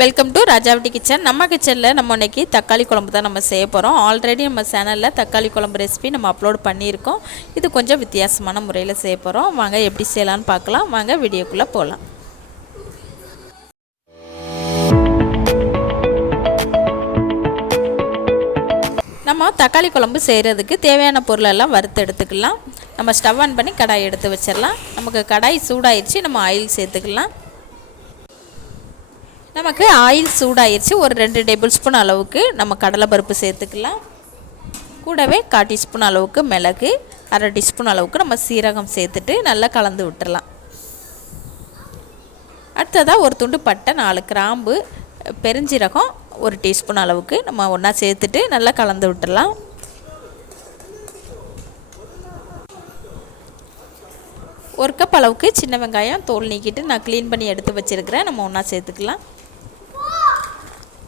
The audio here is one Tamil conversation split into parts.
வெல்கம் டு ராஜாவட்டி கிச்சன் நம்ம கிச்சனில் நம்ம இன்றைக்கி தக்காளி குழம்பு தான் நம்ம செய்ய போகிறோம் ஆல்ரெடி நம்ம சேனலில் தக்காளி குழம்பு ரெசிபி நம்ம அப்லோட் பண்ணியிருக்கோம். இது கொஞ்சம் வித்தியாசமான முறையில் செய்ய போகிறோம் வாங்க எப்படி செய்யலான்னு பார்க்கலாம். வாங்க வீடியோக்குள்ளே போகலாம் நம்ம தக்காளி குழம்பு செய்கிறதுக்கு தேவையான பொருளெல்லாம் வறுத்து எடுத்துக்கலாம். நம்ம ஸ்டவ் ஆன் பண்ணி கடாய் எடுத்து வச்சிடலாம். நமக்கு கடாய் சூடாயிடுச்சு நம்ம ஆயில் சேர்த்துக்கலாம். நமக்கு ஆயில் சூடாயிருச்சு. ஒரு ரெண்டு டேபிள் ஸ்பூன் அளவுக்கு நம்ம கடலை பருப்பு சேர்த்துக்கலாம். கூடவே கால் டீஸ்பூன் அளவுக்கு மிளகு அரை டீஸ்பூன் அளவுக்கு நம்ம சீரகம் சேர்த்துட்டு நல்லா கலந்து விட்டுடலாம் அடுத்ததாக ஒரு துண்டு பட்டை நாலு கிராம்பு பெருஞ்சீரகம் ஒரு டீஸ்பூன் அளவுக்கு நம்ம ஒன்றா சேர்த்துட்டு நல்லா கலந்து விட்டுடலாம் ஒரு கப் அளவுக்கு சின்ன வெங்காயம் தோல் நீக்கிட்டு நான் க்ளீன் பண்ணி எடுத்து வச்சுருக்கிறேன். நம்ம ஒன்றா சேர்த்துக்கலாம்.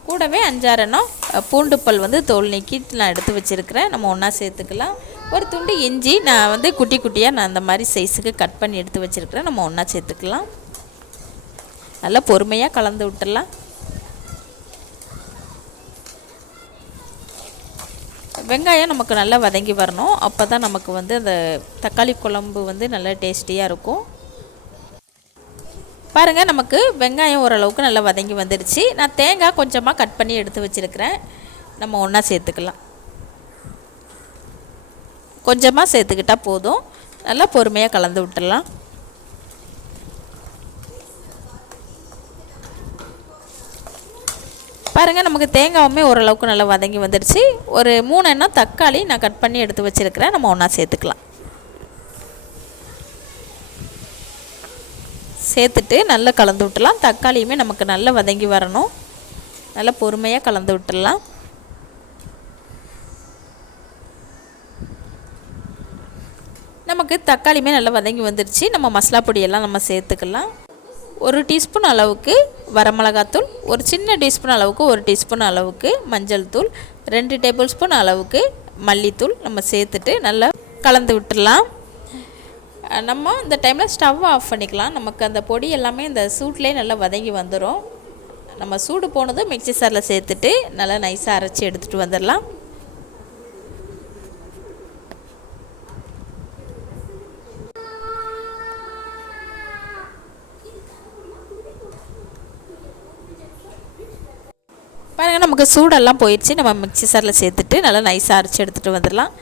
கூடவே அஞ்சாறெண்ணம் பூண்டு பல் வந்து தோல் நீக்கி நான் எடுத்து வச்சுருக்கிறேன். நம்ம ஒன்றா சேர்த்துக்கலாம். ஒரு துண்டு இஞ்சி நான் வந்து குட்டி குட்டியாக நான் அந்த மாதிரி சைஸுக்கு கட் பண்ணி எடுத்து வச்சுருக்கிறேன். நம்ம ஒன்றா சேர்த்துக்கலாம். நல்லா பொறுமையாக கலந்து விட்டுடலாம். வெங்காயம் நமக்கு நல்லா வதங்கி வரணும். அப்போ தான் நமக்கு வந்து அந்த தக்காளி குழம்பு வந்து நல்லா டேஸ்டியாக இருக்கும். பாருங்கள் நமக்கு வெங்காயம் ஓரளவுக்கு நல்லா வதங்கி வந்துடுச்சு நான் தேங்காய் கொஞ்சமாக கட் பண்ணி எடுத்து வச்சுருக்கிறேன். நம்ம ஒன்றா சேர்த்துக்கலாம். கொஞ்சமாக சேர்த்துக்கிட்டால் போதும். நல்லா பொறுமையாக கலந்து விட்டுடலாம். பாருங்கள் நமக்கு தேங்காவுமே ஓரளவுக்கு நல்லா வதங்கி வந்துடுச்சு ஒரு மூணு எண்ணம் தக்காளி நான் கட் பண்ணி எடுத்து வச்சுருக்கிறேன். நம்ம ஒன்றா சேர்த்துக்கலாம். சேர்த்துட்டு நல்லா கலந்து விட்டுலாம் தக்காளியுமே நமக்கு நல்லா வதங்கி வரணும். நல்லா பொறுமையாக கலந்து விட்டுடலாம். நமக்கு தக்காளியுமே நல்லா வதங்கி வந்துடுச்சு நம்ம மசாலா பொடியெல்லாம் நம்ம சேர்த்துக்கலாம். ஒரு டீஸ்பூன் அளவுக்கு வரமிளகாத்தூள் ஒரு சின்ன டீஸ்பூன் அளவுக்கு ஒரு டீஸ்பூன் அளவுக்கு மஞ்சள் தூள் ரெண்டு டேபிள் ஸ்பூன் அளவுக்கு மல்லித்தூள் நம்ம சேர்த்துட்டு நல்லா கலந்து விட்டுடலாம். நம்ம இந்த டைமில் ஸ்டவ் ஆஃப் பண்ணிக்கலாம். நமக்கு அந்த பொடி எல்லாமே இந்த சூட்லேயே நல்லா வதங்கி வந்துடும் நம்ம சூடு போனதும் மிக்சி சாரில் சேர்த்துட்டு நல்லா நைஸாக அரைச்சி எடுத்துகிட்டு வந்துடலாம் பாருங்கள் நமக்கு சூடெல்லாம் போயிடுச்சு. நம்ம மிக்சி சாரில் சேர்த்துட்டு நல்லா நைஸாக அரைச்சி எடுத்துகிட்டு வந்துடலாம்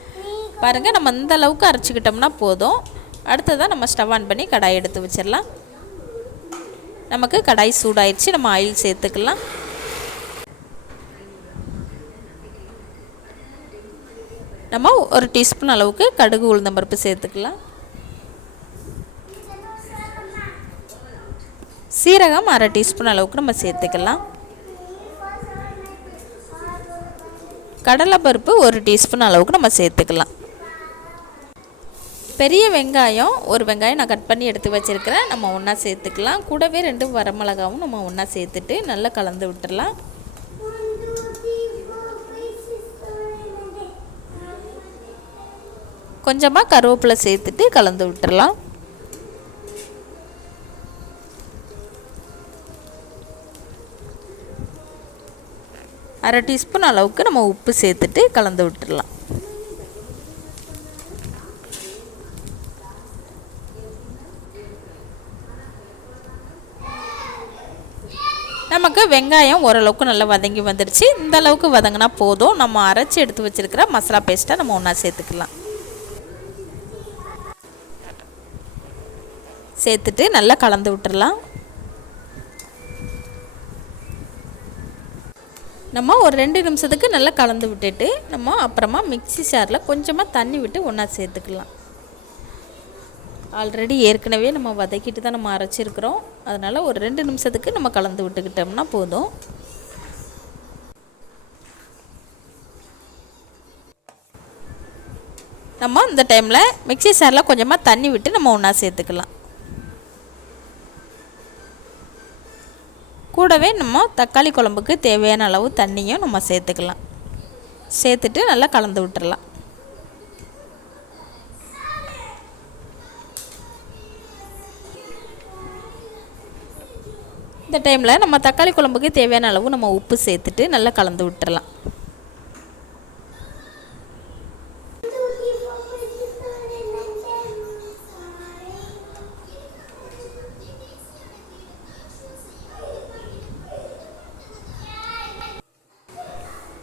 பாருங்கள் நம்ம இந்த அளவுக்கு அரைச்சிக்கிட்டோம்னா போதும். அடுத்ததாக நம்ம ஸ்டவ் ஆன் பண்ணி கடாய் எடுத்து வச்சிடலாம். நமக்கு கடாய் சூடாயிடுச்சு நம்ம ஆயில் சேர்த்துக்கலாம். நம்ம ஒரு டீஸ்பூன் அளவுக்கு கடுகு உளுந்தம்பருப்பு சேர்த்துக்கலாம். சீரகம் அரை டீஸ்பூன் அளவுக்கு நம்ம சேர்த்துக்கலாம். கடலைப்பருப்பு ஒரு டீஸ்பூன் அளவுக்கு நம்ம சேர்த்துக்கலாம். பெரிய வெங்காயம் ஒரு வெங்காயம் நான் கட் பண்ணி எடுத்து வச்சுருக்கிறேன். நம்ம ஒன்றா சேர்த்துக்கலாம். கூடவே ரெண்டு வரமிளகாவும் நம்ம ஒன்றா சேர்த்துட்டு நல்லா கலந்து விட்டுடலாம் கொஞ்சமாக கருவேப்பிலை சேர்த்துட்டு கலந்து விட்டுடலாம் அரை டீஸ்பூன் அளவுக்கு நம்ம உப்பு சேர்த்துட்டு கலந்து விட்டுடலாம் நமக்கு வெங்காயம் ஓரளவுக்கு நல்லா வதங்கி வந்துடுச்சு இந்த அளவுக்கு வதங்கினா போதும். நம்ம அரைச்சி எடுத்து வச்சுருக்கிற மசாலா பேஸ்ட்டை நம்ம ஒன்றா சேர்த்துக்கலாம். சேர்த்துட்டு நல்லா கலந்து விட்டுடலாம் நம்ம ஒரு ரெண்டு நிமிஷத்துக்கு நல்லா கலந்து விட்டுட்டு நம்ம அப்புறமா மிக்சி சாரில் கொஞ்சமாக தண்ணி விட்டு ஒன்றா சேர்த்துக்கலாம். ஆல்ரெடி ஏற்கனவே நம்ம வதக்கிட்டு தான் நம்ம அரைச்சிருக்கிறோம். அதனால் ஒரு ரெண்டு நிமிஷத்துக்கு நம்ம கலந்து விட்டுக்கிட்டோம்னா போதும். நம்ம இந்த டைமில் மிக்சி சாரில் கொஞ்சமாக தண்ணி விட்டு நம்ம ஒன்றா சேர்த்துக்கலாம். கூடவே நம்ம தக்காளி குழம்புக்கு தேவையான அளவு தண்ணியும் நம்ம சேர்த்துக்கலாம். சேர்த்துட்டு நல்லா கலந்து விட்டுறலாம். இந்த டைமில் நம்ம தக்காளி குழம்புக்கு தேவையான அளவு நம்ம உப்பு சேர்த்துட்டு நல்லா கலந்து விட்டுறலாம்.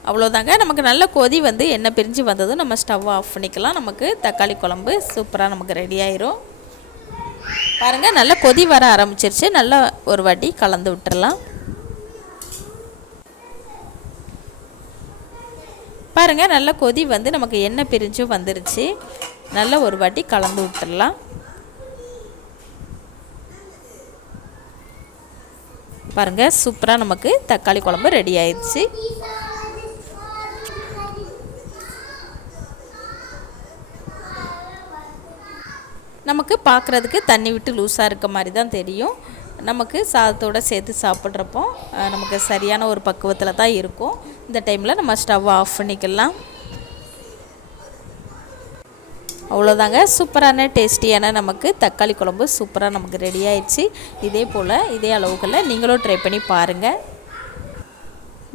அவ்வளோதாங்க. நமக்கு நல்ல கொதி வந்து எண்ணெய் பிரிஞ்சு வந்ததும் நம்ம ஸ்டவ் ஆஃப் பண்ணிக்கலாம். நமக்கு தக்காளி குழம்பு சூப்பராக நமக்கு ரெடி ஆயிரும். பாருங்கள் நல்லா கொதி வர ஆரம்பிச்சிருச்சு. நல்லா ஒரு வாட்டி கலந்து விட்டுறலாம். பாருங்கள் நல்ல கொதி வந்து நமக்கு எண்ணெய் பிரிஞ்சும் வந்துருச்சு. நல்லா ஒரு வாட்டி கலந்து விட்டுடலாம் பாருங்கள் சூப்பராக நமக்கு தக்காளி குழம்பு ரெடி ஆயிடுச்சு நமக்கு பார்க்குறதுக்கு தண்ணி விட்டு லூஸாக இருக்க மாதிரி தான் தெரியும். நமக்கு சாதத்தோடு சேர்த்து சாப்பிட்றப்போ நமக்கு சரியான ஒரு பக்குவத்தில் தான் இருக்கும். இந்த டைமில் நம்ம ஸ்டவ்வை ஆஃப் பண்ணிக்கலாம். அவ்வளோதாங்க சூப்பரான டேஸ்டியான நமக்கு தக்காளி குழம்பு சூப்பராக நமக்கு ரெடி ஆயிடுச்சு. இதே போல் இதே அளவுகளில் நீங்களும் ட்ரை பண்ணி பாருங்கள்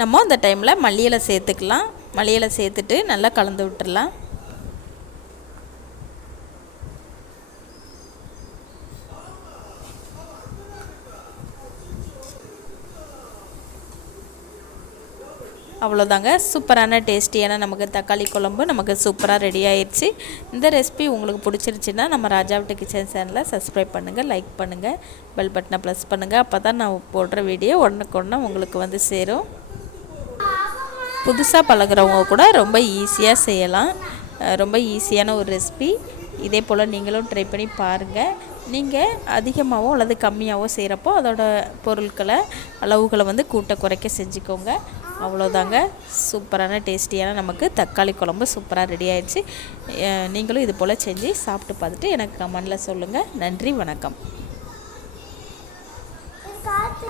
நம்ம அந்த டைமில் மல்லியலை சேர்த்துக்கலாம். மல்லியலை சேர்த்துட்டு நல்லா கலந்து விட்டுடலாம் அவ்வளோதாங்க. சூப்பரான டேஸ்டியான நமக்கு தக்காளி குழம்பு நமக்கு சூப்பராக ரெடி ஆயிடுச்சு இந்த ரெசிபி உங்களுக்கு பிடிச்சிருச்சுன்னா நம்ம ராஜாவிட்டு கிச்சன் சேனலை சப்ஸ்கிரைப் பண்ணுங்கள் லைக் பண்ணுங்கள் பெல் பட்டனை ப்ரெஸ் பண்ணுங்கள் அப்போ தான் நான் போடுற வீடியோ உடனுக்குடனே உங்களுக்கு வந்து சேரும். புதுசாக பழகுறவங்க கூட ரொம்ப ஈஸியாக செய்யலாம். ரொம்ப ஈஸியான ஒரு ரெசிபி இதே போல் நீங்களும் ட்ரை பண்ணி பாருங்கள் நீங்கள் அதிகமாகவோ அல்லது கம்மியாகவோ செய்கிறப்போ அதோட பொருட்களை அளவுகளை வந்து கூட்ட குறைக்க செஞ்சுக்கோங்க. அவ்வளோதாங்க. சூப்பரான டேஸ்டியான நமக்கு தக்காளி குழம்பு சூப்பராக ரெடி ஆயிடுச்சு. நீங்களும் இது போல் செஞ்சு சாப்பிட்டு பார்த்துட்டு எனக்கு கமெண்டில் சொல்லுங்கள் நன்றி வணக்கம். காத்து